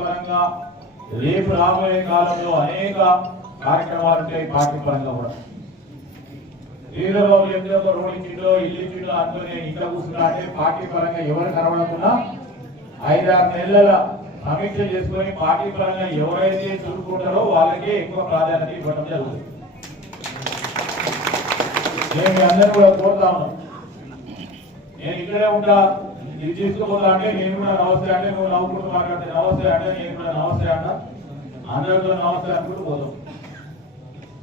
పరంగా రేపు రాబోయే కాలంలో అనేక కార్యక్రమాలు ఉంటాయి. పార్టీ పరంగా కూడా వీరబాబు చెప్తే ఒక రోడ్ ఇచ్చిండో ఇల్లు ఇచ్చిండో అనుకునే ఇంట్లో కూర్చున్నా అంటే పార్టీ పరంగా ఎవరు కనబడకుండా 5-6 నెలల సమీక్ష చేసుకొని పార్టీ పరంగా ఎవరైతే చూసుకుంటారో వాళ్ళకే ఎక్కువ ప్రాధాన్యత ఇవ్వడం జరుగుతుంది. నేను మీ అందరూ కూడా కోరుతా ఉన్నాను. నేను ఇక్కడే ఉంటా, ఇది తీసుకుపోతా అంటే నేను కూడా నమస్తే అంటే నువ్వు నవ్వుకుంటూ మాట్లాడితే నమస్తే అంటే నేను కూడా నమస్తే అంట, అందరితో నమస్తే అనుకుంటూ పోతాం.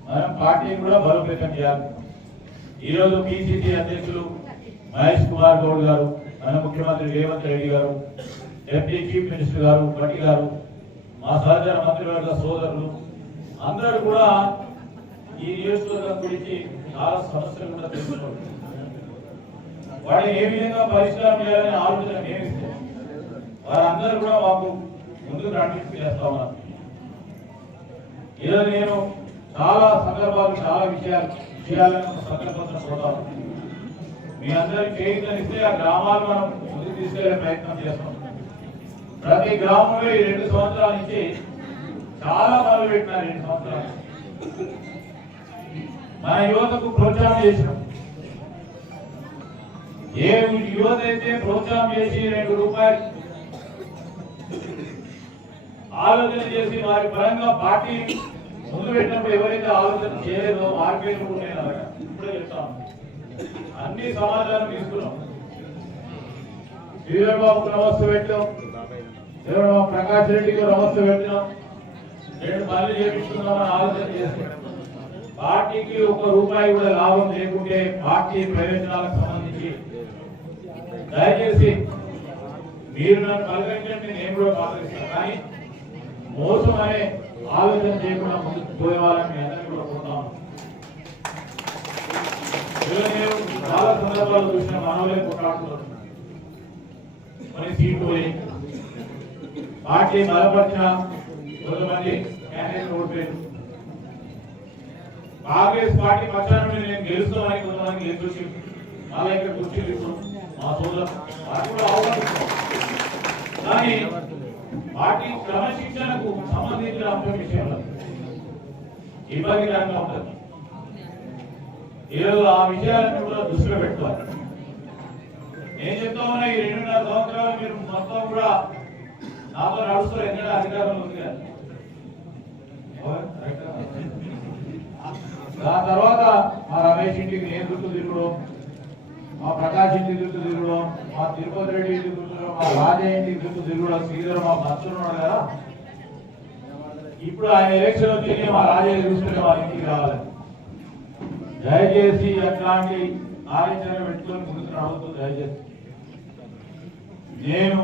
మనం పార్టీని కూడా బలోపేతం చేయాలి. ఈరోజు పిసిసి అధ్యక్షులు మహేష్ కుమార్ గౌడ్ గారు, మన ముఖ్యమంత్రి రేవంత్ రెడ్డి గారు, డిప్యూటీ చీఫ్ మినిస్టర్ గారు భట్టి గారు, మా సహచర మంత్రివర్గ సోదరులు అందరూ కూడా ఈ నియోజకవర్గం గురించి చాలా సమస్యలు కూడా తెలుసుకోవాలి. వాటిని ఏ విధంగా పరిష్కారం చేయాలని ఆలోచన నేమిస్తే వారందరూ కూడా మాకు ముందుకు నడిపి చేస్తా ఉన్నారు. ఈరోజు నేను చాలా సందర్భాలు చాలా విషయాలను సందర్భంగా పోతాను. మీ అందరికి చేయించనిస్తే ఆ గ్రామాలు మనం ముందుకు తీసుకెళ్లే ప్రయత్నం చేస్తాం. ప్రతి గ్రామంలో ఈ 2 సంవత్సరాల నుంచి చాలా మొదలు పెట్టినారు. 2 సంవత్సరాలు మన యువతకు ప్రోత్సాహం చేసినాం. ఏ యువత అయితే ప్రోత్సాహం చేసి 2 రూపాయలు ఆలోచన చేసి వారి పరంగా పార్టీ ముందు పెట్టినప్పుడు ఎవరైతే ఆలోచన చేయలేదో వారి పేరు కూడా నేను ఇప్పుడే చెప్తాను. అన్ని సమాచారం తీసుకున్నాం. శ్రీధర్బాబుకు నమస్తే పెట్టాం, ప్రకాష్ రెడ్డికి నమస్తే పెట్టినాం, 2 పనులు చేపించుకున్నామని ఆలోచన చేస్తున్నాం. పార్టీకి 1 రూపాయి కూడా లాభం లేకుంటే పార్టీ ప్రయోజనాలకు సంబంధించి దయచేసి మీరు నన్ను పలకరించండి, నేను కూడా పలకరిస్తాను. కానీ మోసం అనే ఆలోచన చేయకుండా ముందుకు పోయేవాళ్ళని మీ అందరినీ కూడా కోరుతాను. నేను చాలా సందర్భాలు చూసిన మనోలే కొట్లాడుతున్నారు. కొన్ని సీట్లు పోయి పార్టీ బలపరిచిన కొంతమంది క్యాండిడేట్ ఓడిపోయారు. కాంగ్రెస్ పార్టీ పక్షాన నేను గెలుస్తామని కొంతమంది గెలిచి అలా ఇక్కడ కుర్చీలు ఇప్పుడు మా సోదరు వాటి కూడా ఆహ్వానిస్తాం. కానీ పార్టీ క్రమశిక్షణకు సంబంధించిన అంశం విషయంలో ఇబ్బందికరంగా ఉంటుంది. ఈరోజు ఆ విషయాలను కూడా దృష్టిలో పెట్టుకోవాలి. నేను చెప్తా ఉన్నా, ఈ 2.5 సంవత్సరాలు మీరు మొత్తం కూడా నాతో నడుస్తారు. ఎందుకంటే అధికారంలో ఉంది కదా. దాని తర్వాత మా రమేష్ ఇంటికి నేను గుర్తు తిరగడం, మా ప్రకాష్ ఇంటికి గుర్తు తిరగడం, మా తిరుపతి రెడ్డి ఇంటికి గుర్తు తిరగడం, మా రాజా ఇంటికి గుర్తు తిరగడం, శ్రీధర్ మా మంత్రులున్నాడు కదా. ఇప్పుడు ఆయన ఎలక్షన్ వచ్చి మా రాజా చూసుకునే వాళ్ళ ఇంటికి రావాలి. దయచేసి అట్లాంటి ఆలోచన పెట్టుకొని ముందుకు నడుపుతూ దయచేసి నేను